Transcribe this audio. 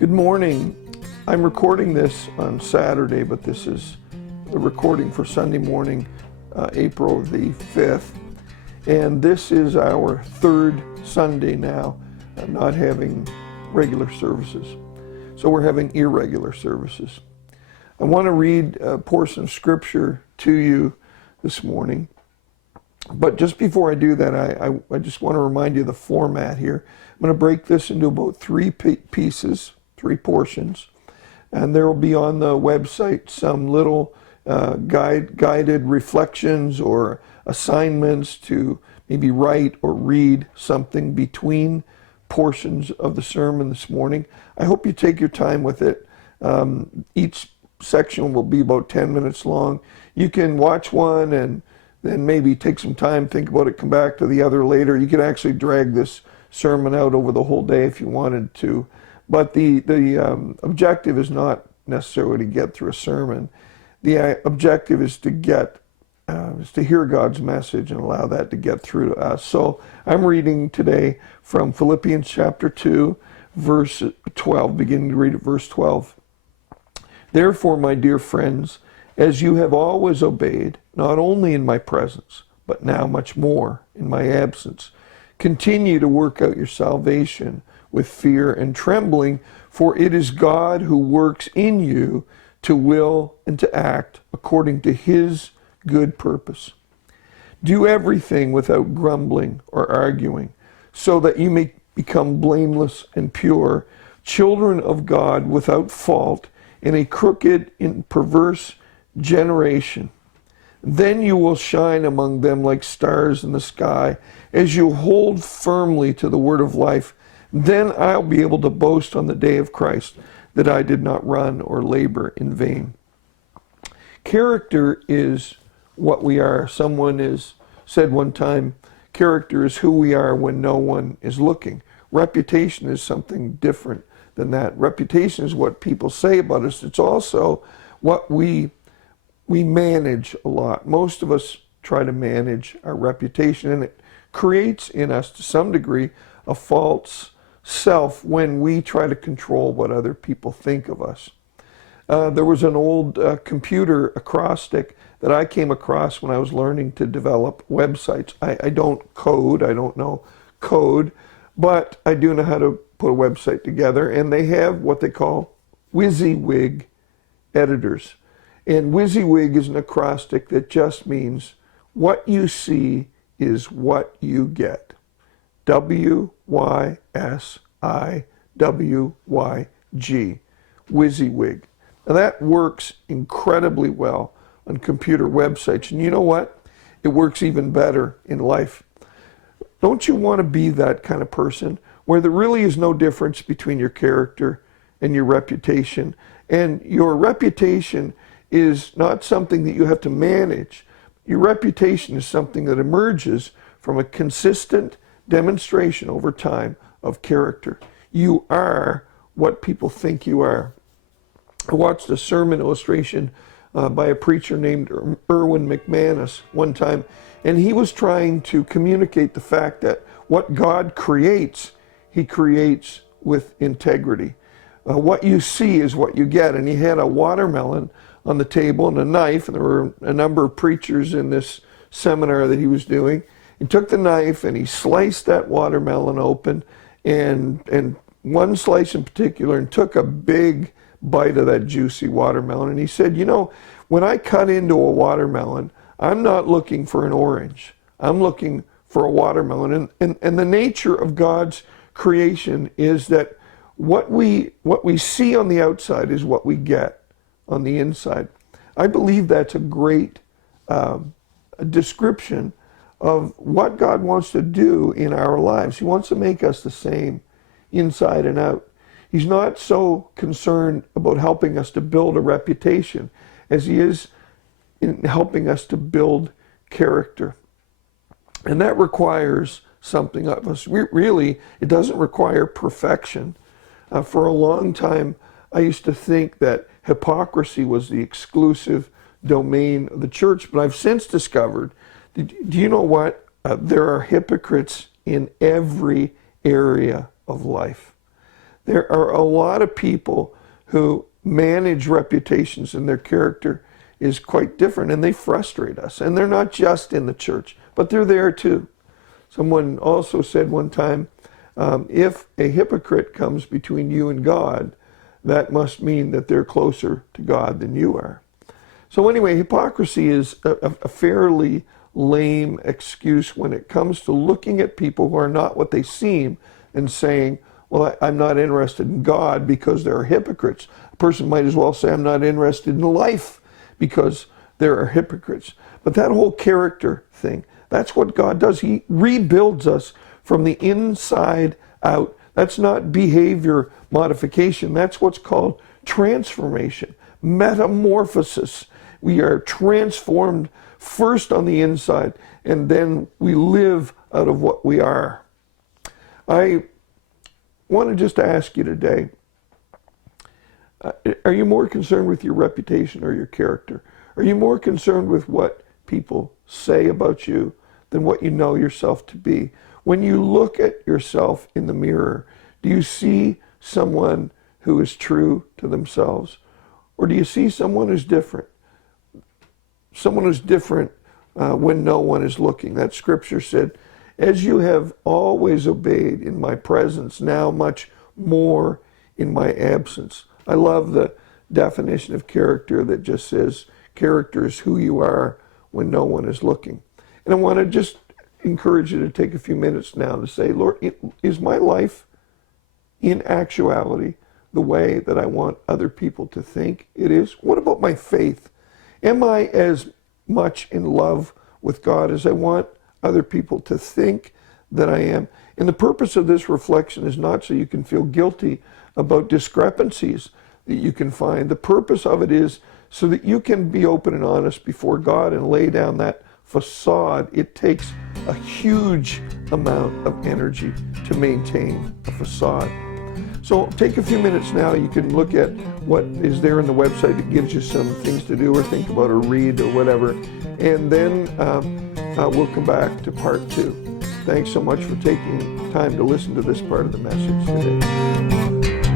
Good morning. I'm recording this on Saturday, but this is the recording for Sunday morning, April the 5th. And this is our third Sunday now, not having regular services. So we're having irregular services. I want to read a portion of Scripture to you this morning. But just before I do that, I just want to remind you of the format here. I'm going to break this into about three pieces, three portions, and there will be on the website some little guided reflections or assignments to maybe write or read something between portions of the sermon this morning. I hope you take your time with it. Each section will be about 10 minutes long. You can watch one and then maybe take some time, think about it, come back to the other later. You can actually drag this sermon out over the whole day if you wanted to. But the objective is not necessarily to get through a sermon. The objective is to hear God's message and allow that to get through to us. So I'm reading today from Philippians chapter 2, verse 12, beginning to read at verse 12. Therefore, my dear friends, as you have always obeyed, not only in my presence, but now much more in my absence, continue to work out your salvation with fear and trembling, for it is God who works in you to will and to act according to his good purpose. Do everything without grumbling or arguing, so that you may become blameless and pure, children of God without fault, in a crooked and perverse generation. Then you will shine among them like stars in the sky, as you hold firmly to the word of life. Then I'll be able to boast on the day of Christ that I did not run or labor in vain. Character is what we are. Someone said one time, character is who we are when no one is looking. Reputation is something different than that. Reputation is what people say about us. It's also what we manage a lot. Most of us try to manage our reputation, and it creates in us, to some degree, a false self when we try to control what other people think of us. There was an old computer acrostic that I came across when I was learning to develop websites. I don't code, I don't know code, but I do know how to put a website together, and they have what they call WYSIWYG editors. And WYSIWYG is an acrostic that just means what you see is what you get. WYSIWYG. WYSIWYG. Now that works incredibly well on computer websites. And you know what? It works even better in life. Don't you want to be that kind of person where there really is no difference between your character and your reputation? And your reputation is not something that you have to manage. Your reputation is something that emerges from a consistent demonstration over time of character. You are what people think you are. I watched a sermon illustration by a preacher named Erwin McManus one time, and he was trying to communicate the fact that what God creates, he creates with integrity. What you see is what you get. And he had a watermelon on the table and a knife, and there were a number of preachers in this seminar that he was doing. He took the knife and he sliced that watermelon open, and one slice in particular, and took a big bite of that juicy watermelon. And he said, you know, when I cut into a watermelon, I'm not looking for an orange. I'm looking for a watermelon. And the nature of God's creation is that what we see on the outside is what we get on the inside. I believe that's a great description of what God wants to do in our lives. He wants to make us the same inside and out. He's not so concerned about helping us to build a reputation as he is in helping us to build character. And that requires something of us. Really, it doesn't require perfection. For a long time, I used to think that hypocrisy was the exclusive domain of the church, but I've since discovered, do you know what? There are hypocrites in every area of life. There are a lot of people who manage reputations, and their character is quite different, and they frustrate us. And they're not just in the church, but they're there too. Someone also said one time, if a hypocrite comes between you and God, that must mean that they're closer to God than you are. So anyway, hypocrisy is a fairly lame excuse when it comes to looking at people who are not what they seem and saying, well, I'm not interested in God because there are hypocrites. A person might as well say, I'm not interested in life because there are hypocrites. But that whole character thing, that's what God does. He rebuilds us from the inside out. That's not behavior modification. That's what's called transformation, metamorphosis. We are transformed first on the inside, and then we live out of what we are. I want to just ask you today, are you more concerned with your reputation or your character? Are you more concerned with what people say about you than what you know yourself to be? When you look at yourself in the mirror, do you see someone who is true to themselves? Or do you see someone who's different? Someone who's different when no one is looking. That scripture said, as you have always obeyed in my presence, now much more in my absence. I love the definition of character that just says, character is who you are when no one is looking. And I want to just encourage you to take a few minutes now to say, Lord, is my life in actuality the way that I want other people to think it is? What about my faith? Am I as much in love with God as I want other people to think that I am? And the purpose of this reflection is not so you can feel guilty about discrepancies that you can find. The purpose of it is so that you can be open and honest before God and lay down that facade. It takes a huge amount of energy to maintain a facade. So take a few minutes now. You can look at what is there on the website that gives you some things to do or think about or read or whatever. And then we'll come back to part 2. Thanks so much for taking time to listen to this part of the message today.